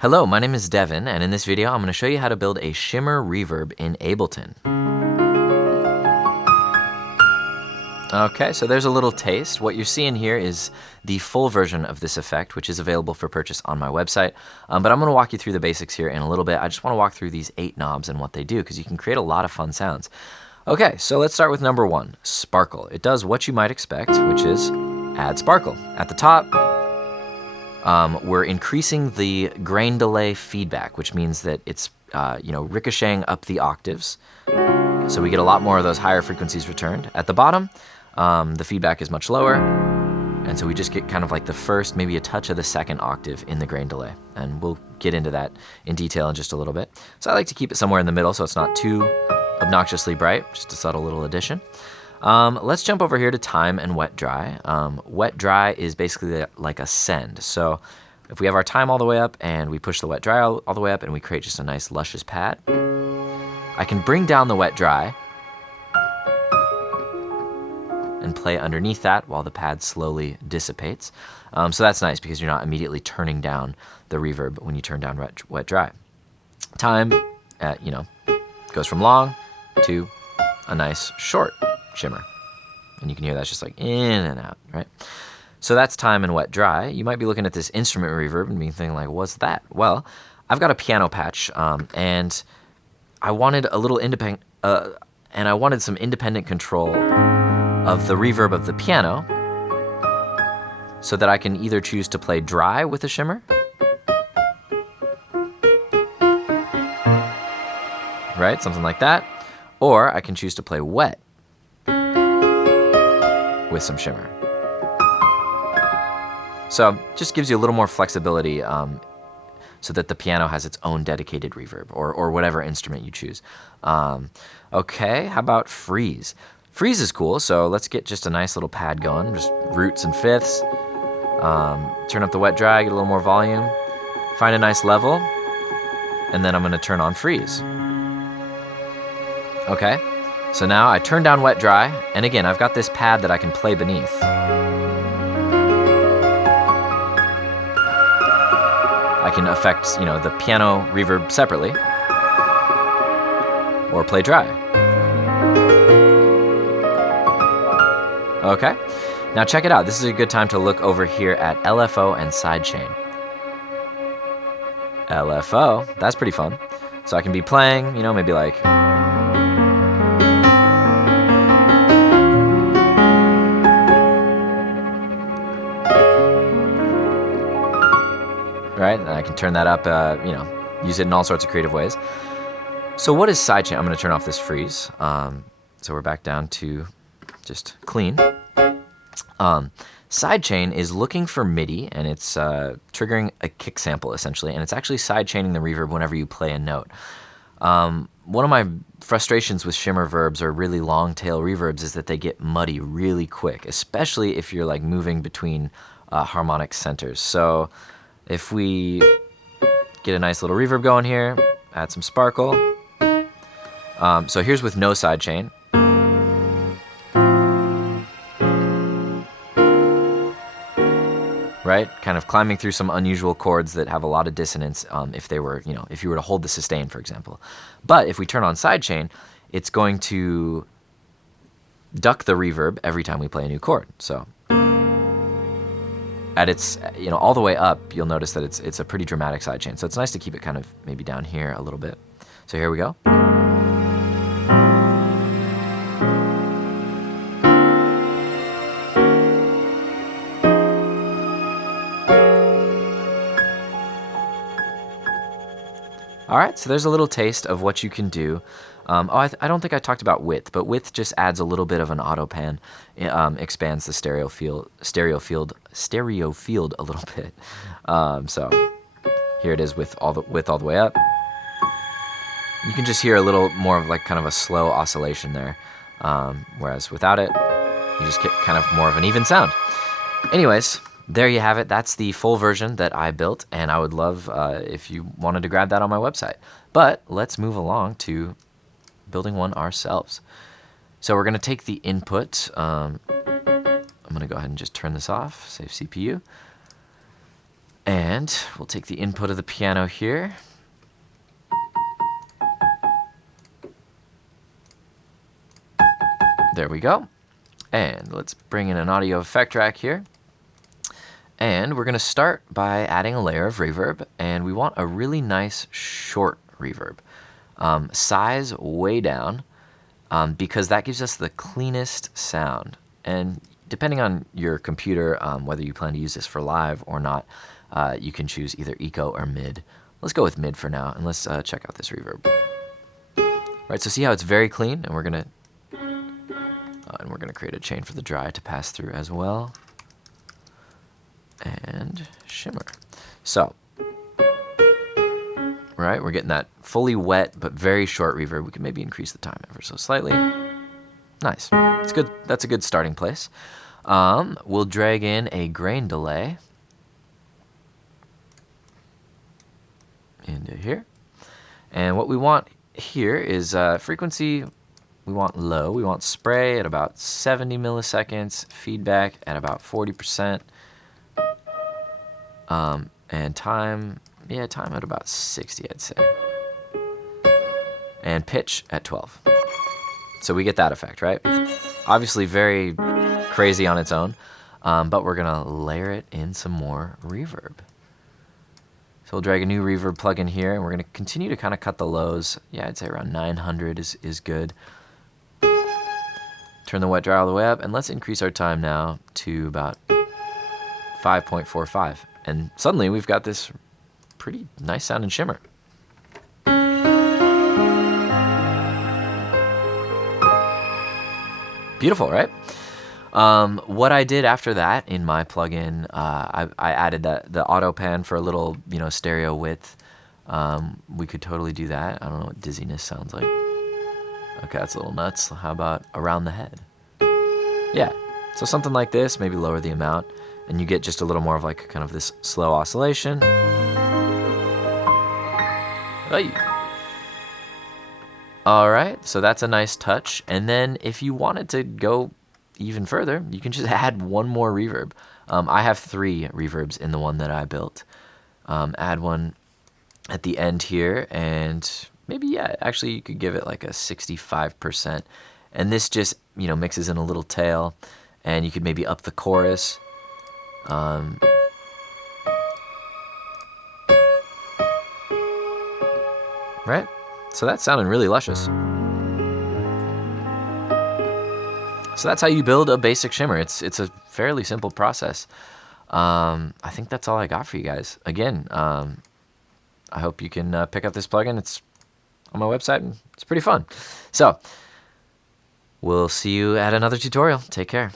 Hello, my name is Devin, and in this video I'm going to show you how to build a Shimmer reverb in Ableton. Okay, so there's a little taste. What you're seeing here is the full version of this effect, which is available for purchase on my website. But I'm going to walk you through the basics here in a little bit. I just want to walk through these 8 knobs and what they do, because you can create a lot of fun sounds. Okay, so let's start with number 1, sparkle. It does what you might expect, which is add sparkle. At the top, we're increasing the grain delay feedback, which means that it's ricocheting up the octaves. So we get a lot more of those higher frequencies returned. At the bottom, the feedback is much lower, and so we just get kind of like the first, maybe a touch of the second octave in the grain delay. And we'll get into that in detail in just a little bit. So I like to keep it somewhere in the middle so it's not too obnoxiously bright, just a subtle little addition. Let's jump over here to time and wet dry. Wet dry is basically like a send. So if we have our time all the way up and we push the wet dry all the way up and we create just a nice luscious pad, I can bring down the wet dry and play underneath that while the pad slowly dissipates. So that's nice because you're not immediately turning down the reverb when you turn down wet dry. Time, goes from long to a nice short shimmer. And you can hear that's just like in and out, right? So that's time and wet dry. You might be looking at this instrument reverb and being thinking like, what's that? Well, I've got a piano patch, and I wanted a little independent, and I wanted some independent control of the reverb of the piano so that I can either choose to play dry with a shimmer, right? Something like that. Or I can choose to play wet with some shimmer. So just gives you a little more flexibility so that the piano has its own dedicated reverb or whatever instrument you choose. Okay, how about freeze? Freeze is cool, so let's get just a nice little pad going, just roots and fifths. Turn up the wet dry, get a little more volume, find a nice level, and then I'm gonna turn on freeze. Okay, so now I turn down wet dry, and again, I've got this pad that I can play beneath. I can affect, the piano reverb separately, or play dry. Okay, now check it out. This is a good time to look over here at LFO and sidechain. LFO, that's pretty fun. So I can be playing, maybe like... right? And I can turn that up, use it in all sorts of creative ways. So what is sidechain? I'm going to turn off this freeze. So we're back down to just clean. Sidechain is looking for MIDI, and it's triggering a kick sample, essentially, and it's actually sidechaining the reverb whenever you play a note. One of my frustrations with Shimmer verbs or really long tail reverbs is that they get muddy really quick, especially if you're like moving between harmonic centers. So if we get a nice little reverb going here, add some sparkle. So here's with no sidechain. Right? Kind of climbing through some unusual chords that have a lot of dissonance if they were, if you were to hold the sustain, for example. But if we turn on sidechain, it's going to duck the reverb every time we play a new chord. So at its, all the way up, you'll notice that it's a pretty dramatic sidechain. So it's nice to keep it kind of maybe down here a little bit. So here we go. All right, so there's a little taste of what you can do. I don't think I talked about width, but width just adds a little bit of an auto pan, expands the stereo field a little bit. So here it is with all the way up. You can just hear a little more of like kind of a slow oscillation there, whereas without it, you just get kind of more of an even sound. Anyways, there you have it. That's the full version that I built, and I would love if you wanted to grab that on my website. But let's move along to building one ourselves. So we're going to take the input. I'm going to go ahead and just turn this off, save CPU. And we'll take the input of the piano here. There we go. And let's bring in an audio effect rack here. And we're going to start by adding a layer of reverb, and we want a really nice short reverb. Size way down, because that gives us the cleanest sound. And depending on your computer, whether you plan to use this for live or not, you can choose either eco or mid. Let's go with mid for now, and let's check out this reverb. Right, so see how it's very clean, and we're gonna create a chain for the dry to pass through as well. And shimmer. So, right, we're getting that fully wet but very short reverb. We can maybe increase the time ever so slightly. Nice. It's good. That's a good starting place. We'll drag in a grain delay into here. And what we want here is frequency. We want low. We want spray at about 70 milliseconds, feedback at about 40%. And time at about 60, I'd say. And pitch at 12. So we get that effect, right? Obviously very crazy on its own, but we're gonna layer it in some more reverb. So we'll drag a new reverb plugin here, and we're gonna continue to kind of cut the lows. Yeah, I'd say around 900 is good. Turn the wet dry all the way up, and let's increase our time now to about 5.45. And suddenly we've got this pretty nice sounding shimmer. Beautiful, right? What I did after that in my plugin, I added the auto pan for a little, stereo width. We could totally do that. I don't know what dizziness sounds like. Okay, that's a little nuts. How about around the head? Yeah, so something like this, maybe lower the amount, and you get just a little more of like kind of this slow oscillation. Hey. All right, so that's a nice touch. And then if you wanted to go even further, you can just add one more reverb. I have 3 reverbs in the one that I built. Add one at the end here, and maybe, actually you could give it like a 65%. And this just, mixes in a little tail, and you could maybe up the chorus. Right? So that's sounding really luscious. So that's how you build a basic shimmer. It's a fairly simple process. I think that's all I got for you guys. Again, I hope you can pick up this plugin. It's on my website, and it's pretty fun. So we'll see you at another tutorial. Take care.